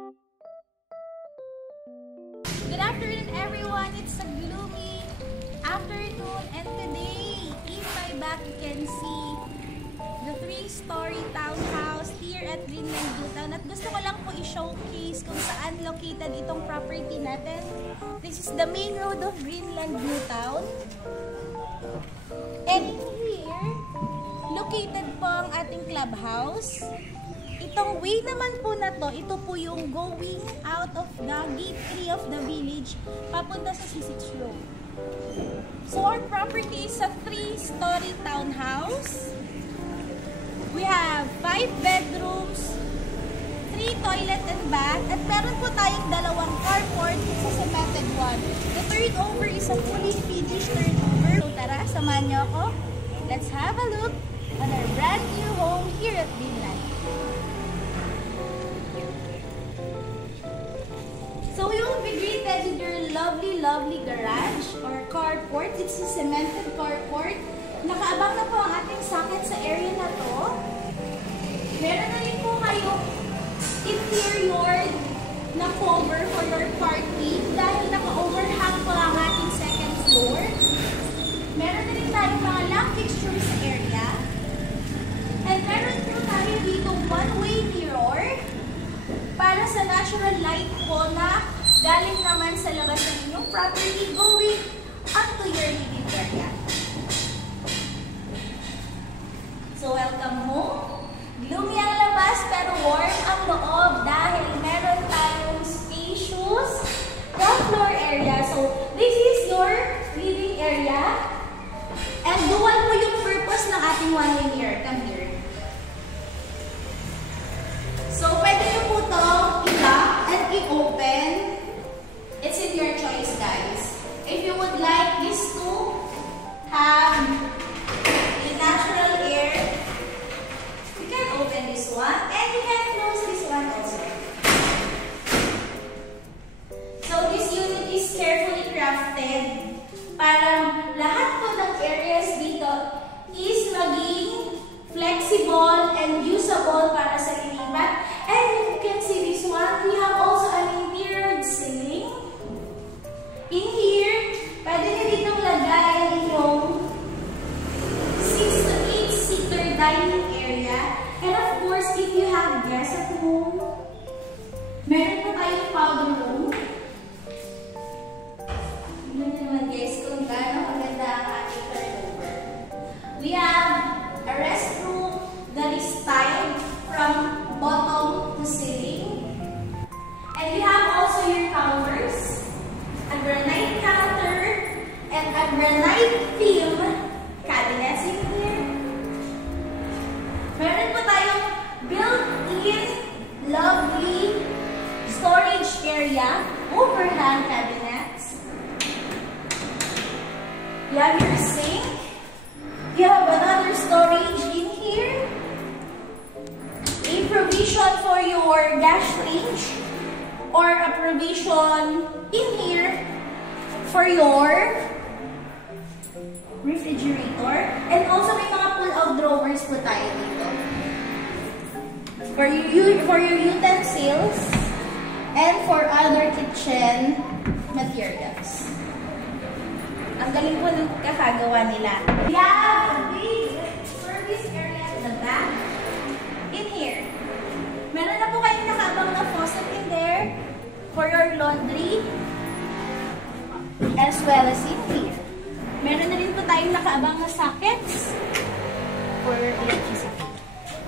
Good afternoon, everyone. It's a gloomy afternoon, and today, in my back, you can see the 3-story townhouse here at Greenland Newtown. At gusto ko lang po i-showcase kung saan located itong property natin. This is the main road of Greenland Newtown. And here, located po ang ating clubhouse. Itong way naman po na to, ito po yung going out of the gate 3 of the village papunta sa C6 Road. So our property is a 3-story townhouse. We have 5 bedrooms, 3 toilet and bath, at meron po tayong 2 carport, it's a cemented one. The third over is a fully finished turnover. So tara, samahan niyo ako. Let's have a look on our brand new home here at Greenland. So we will be greeted with your lovely garage or carport. It's a cemented carport. Nakaabang na po ang ating socket sa area na to. Meron na rin po kayong interior na cover for your parking dahil naka-overhang po ang ating second floor. Meron na rin tayong mga lamp fixtures sa area. And meron po tayo dito one-way mirror para sa natural light po na galing naman sa labas ng inyong property going onto your living area. So welcome home. Gloomy ang labas pero warm ang loob dahil meron tayong spacious ground floor area. So this is your living area. And dual po yung purpose ng ating one-way mirror. Come here. So pwede nyo po ito i-lock and i-open. It's in your choice, guys. If you would like this to have a natural air, you can open this one and you can close this one also. So this unit is carefully crafted para lahat po ng areas dito is maging flexible and usable para sa lilipat. And you can see this one, we have also an interior ceiling. In here, pwede nyo ditong lagay ang inyong 6 to 8-seater dining area. And of course, if you have guests at home, meron po tayong powder room. Tignan nyo naman guys kung gaano maganda ang ating turnover. We have a restroom that is tiled from bottom to ceiling. And we have also your counters, a granite counter, and a granite film cabinets in here. Meron po tayong built-in lovely storage area, overhang cabinets. You have your sink. You have another storage in here. A provision for your gas range or a provision in here for your refrigerator. And also may mga pull-out drawers po tayo dito. For your utensils and for other kitchen materials. Ang galing po ng kakagawa nila. We have a big service area at the back. In here, meron na po kayong nakaabang na faucet in there for your laundry as well as in here. Meron na rin po tayong nakaabang na sockets for electricity.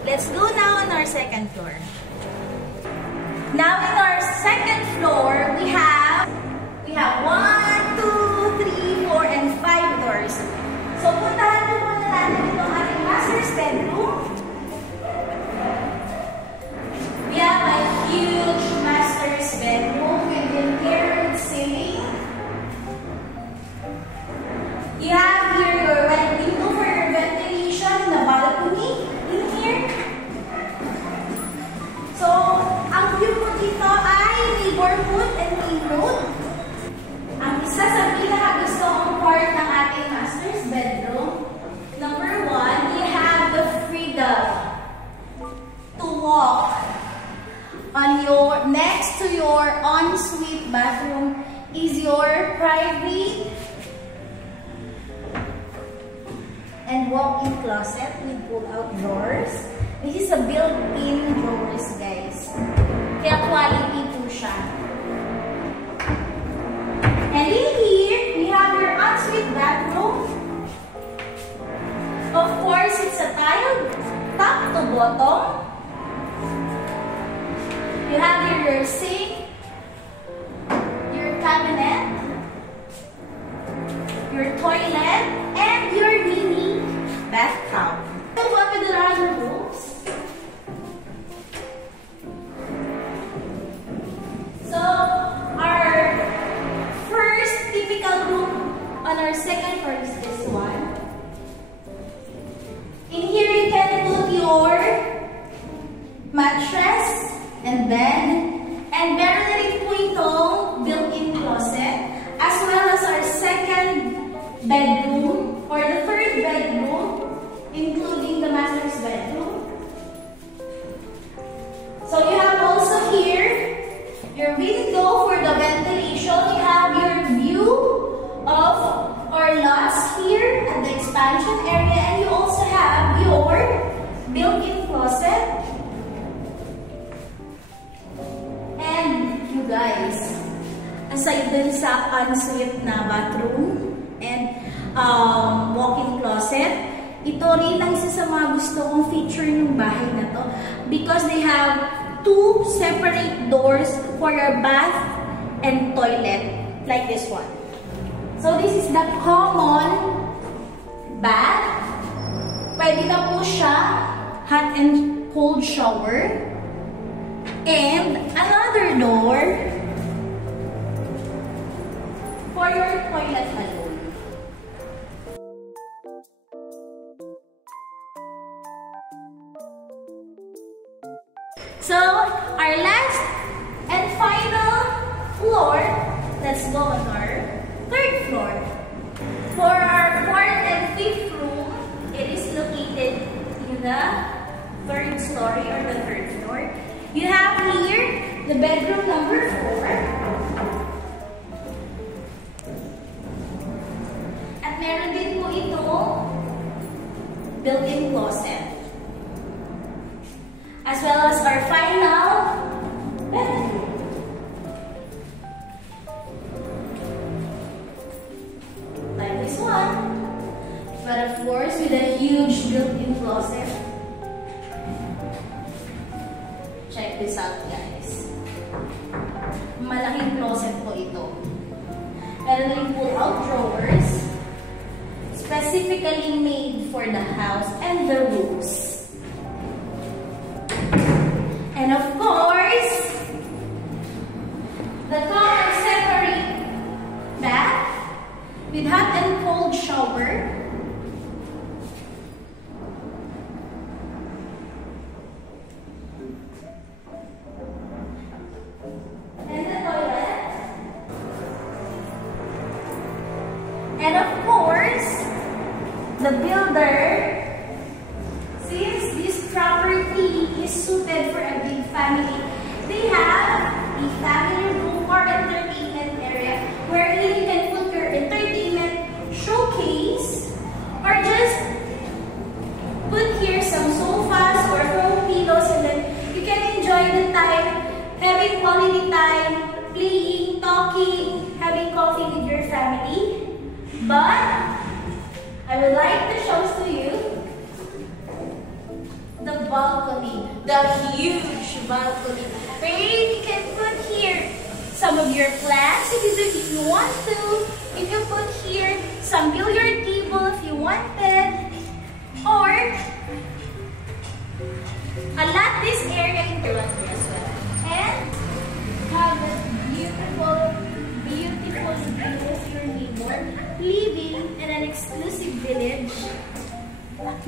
Let's go now on our second floor. Now in our second floor, we have 1, 2, 3, 4, and 5 doors. So puntahan po muna natin itong ating master's bedroom. We have a huge master's bedroom with interior ceiling. You have here your window for your ventilation in the balcony in here. So, ang view po dito ay neighborhood and main road. Ang isa sa pinakagusto kong part ng ating master's bedroom, number 1, you have the freedom to walk on your next to your ensuite bathroom is your private and walk-in closet with pull-out drawers. This is a built-in drawers, guys. Kaya quality po siya. And in here, we have your ensuite bathroom. Of course, it's a tiled top to bottom. You have your sink, your cabinet, your toilet, and your mini bathtub. So what with the larger rooms? So our first typical room on our second floor is this one. In here you can put your mattress and bed, and meron na rin po itong built-in closet, as well as our second bedroom, or the third bedroom, including the master's bedroom. So you have also here your window for the ventilation. You have your view of our lots here at the expansion area, and you also have your built-in closet. Guys, aside dun sa ensuite na bathroom and walk-in closet, ito rin ang isa sa mga gusto kong feature ng bahay na to, because they have two separate doors for your bath and toilet, like this one. So this is the common bath. Pwede na po siya hot and cold shower. And another door for your toilet alone. So, our last and final floor, let's go on our third floor. For our fourth and fifth room, it is located in the third story or the third floor. You have here the bedroom number 4. At meron din po ito built-in closet. As well as our final bedroom. Like this one. But of course, with a huge built-in closet. Check this out, guys. Malaking closet po ito. Meron rin pull-out drawers, specifically made for the house and the rooms. And of course, the common separate bath with hot and cold shower. And of course, the builder, since this property is suited for a big family, they have a family room or entertainment area where you can put your entertainment showcase, or just put here some sofas or foam pillows, and then you can enjoy the time, having quality time, playing, talking, having coffee with your family. But I would like to show to you the balcony, the huge balcony, where you can put here some of your plants if you want to. You can put here some billiard table if you wanted, or allot this area into laundry as well, and have a beautiful view of your neighbor living in an exclusive village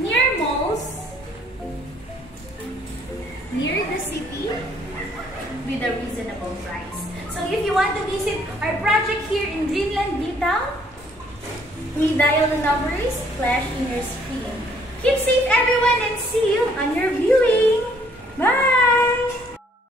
near malls, near the city, with a reasonable price. So if you want to visit our project here in Greenland, B-Town, we dial the numbers flash in your screen. Keep safe, everyone, and see you on your viewing. Bye!